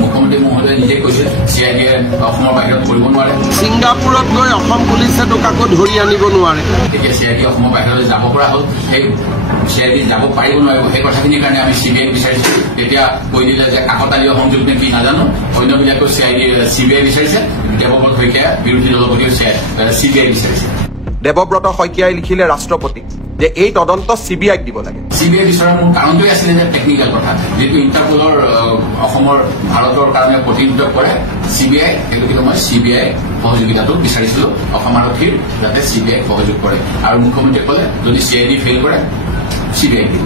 মুখ্যমন্ত্ৰী মহোদয়ে নিজে কৈছিল চিআইডিয়ে অসমৰ বাহিৰত কৰিব নোৱাৰে। ছিংগাপুৰত গৈ অসম পুলিচেতো কাকো ধৰি আনিব নোৱাৰে। তেতিয়া চিআইডি অসমৰ বাহিৰলৈ যাব পৰা হ'ল। সেই চিআইডি যাব পাৰিব নোৱাৰিব সেই কথাখিনিৰ কাৰণে আমি চিবিআই বিচাৰিছো। তেতিয়া কৈ দিলে যে কাকতালীয় সংযোগ নে কি নাজানো, অন্যবিলাকেও চিবিআই বিচাৰিছে। দেৱব্ৰত শইকীয়া বিৰোধী দলৰ প্ৰতিও চিবিআই বিচাৰিছে। দেৱব্ৰত শইকীয়াই লিখিলে ৰাষ্ট্ৰপতিক যে এই তদন্ত চিবিআইক দিব লাগে। চিবিআই বিচৰাৰ মূল কাৰণটোৱে আছিলে যে টেকনিকেল কথা, যিটো ইণ্টাৰপলৰ অসমৰ ভাৰতৰ কাৰণে প্ৰতিনিধিত্ব কৰে চিবিআই, সেইটো কিন্তু মই চিবিআই সহযোগিতাটো বিচাৰিছিলো অসম আৰক্ষীৰ, যাতে চিবিআই সহযোগ কৰে। আৰু মুখ্যমন্ত্ৰীয়ে কলে যদি চিআইডি ফেইল কৰে চিবিআইক দিব।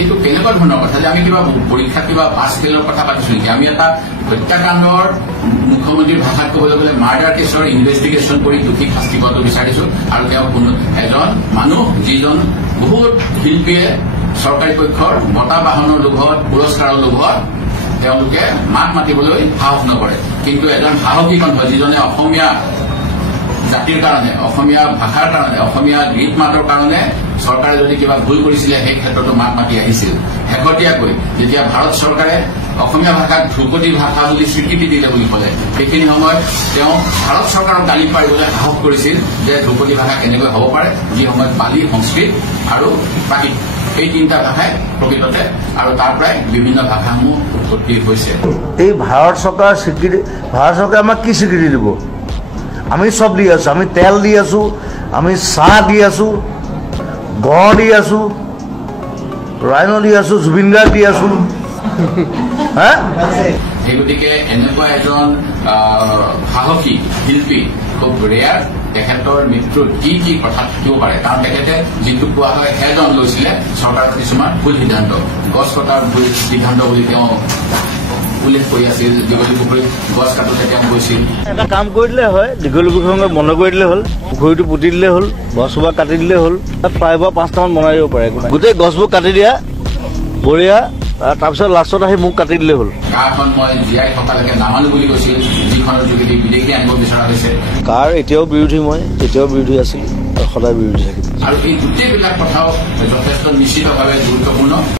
এইটো কেনেকুৱা ধৰণৰ কথা যে আমি কিবা পৰীক্ষাত কিবা পাছ ফেইলৰ কথা পাতিছো নেকি? আমি এটা হত্যাকাণ্ডৰ মুখ্যমন্ত্ৰীৰ ভাষাত ক'বলৈ গ'লে মাৰ্ডাৰ কেছৰ ইনভেষ্টিগেশ্যন কৰি দোষীক শাস্তি পোৱাটো বিচাৰিছো। আৰু তেওঁ কোনো এজন মানুহ যিজন বহুত শিল্পীয়ে চৰকাৰী পক্ষৰ বঁটা বাহনৰ লোভত পুৰস্কাৰৰ লোভত তেওঁলোকে মাত মাতিবলৈ সাহস নকৰে, কিন্তু এজন সাহসী কণ্ঠ যিজনে অসমীয়া জাতিৰ কাৰণে, অসমীয়া ভাষাৰ কাৰণে, অসমীয়া গীত মাতৰ কাৰণে চৰকাৰে যদি কিবা ভুল কৰিছিলে সেই ক্ষেত্ৰতো মাত মাতি আহিছিল। শেহতীয়াকৈ যেতিয়া ভাৰত চৰকাৰে অসমীয়া ভাষাক ধ্ৰুপদী ভাষা বুলি স্বীকৃতি দিলে বুলি ক'লে, সেইখিনি সময়ত তেওঁ ভাৰত চৰকাৰক গালি পাৰিবলৈ সাহস কৰিছিল যে ধ্ৰুপদী ভাষা কেনেকৈ হ'ব পাৰে, যি সময়ত পালি, সংস্কৃত আৰু প্ৰাকৃত এই তিনিটা ভাষাই প্ৰকৃততে, আৰু তাৰ পৰাই বিভিন্ন ভাষাসমূহ উৎপত্তি হৈছে। এই ভাৰত চৰকাৰৰ স্বীকৃতি, ভাৰত চৰকাৰে আমাক কি স্বীকৃতি দিব? আমি চব দি আছো, আমি তেল দি আছো, আমি চাহ দি আছো, গড় দি আছো, ৰাইন দি আছো, জুবিন গাৰ্গ দি আছো। সেই গতিকে এনেকুৱা এজন সাহসী শিল্পী খুব ৰেয়াৰ, তেখেতৰ মৃত্যুত কি কি কথা থাকিব পাৰে, কাৰণ তেখেতে যিটো কোৱা হয় এজন লৈছিলে চৰকাৰৰ কিছুমান ভুল সিদ্ধান্ত, গছ কটাৰ ভুল সিদ্ধান্ত বুলি তেওঁ উল্লেখ কৰি আছিল। দীঘলী পুখুৰীত গছ কাটোতে তেওঁ কৈছিল এটা কাম কৰি দিলে হয়, দীঘলী পুখুৰী বন্ধ কৰি দিলে হ'ল, পুখুৰীটো পুতি দিলে হ'ল, গছবোৰ কাটি দিলে হ'ল, তাত প্ৰায় 5টামান বনাই দিব পাৰে। গোটেই গছবোৰ কাটি দিয়া বঢ়িয়া, তাৰপিছত লাষ্টত আহি মোক কাটি দিলে হ'ল। কাৰখন মই জীয়াই থকালৈকে নামানো বুলি কৈছিল, যিখনৰ যোগেদি বিদেশী আনিব বিচৰা হৈছে। কাৰ এতিয়াও বিৰোধী, মই এতিয়াও বিৰোধী আছিল আৰু সদায় বিৰোধী থাকিম। আৰু এই গোটেইবিলাক কথাও যথেষ্ট নিশ্চিতভাৱে গুৰুত্বপূৰ্ণ।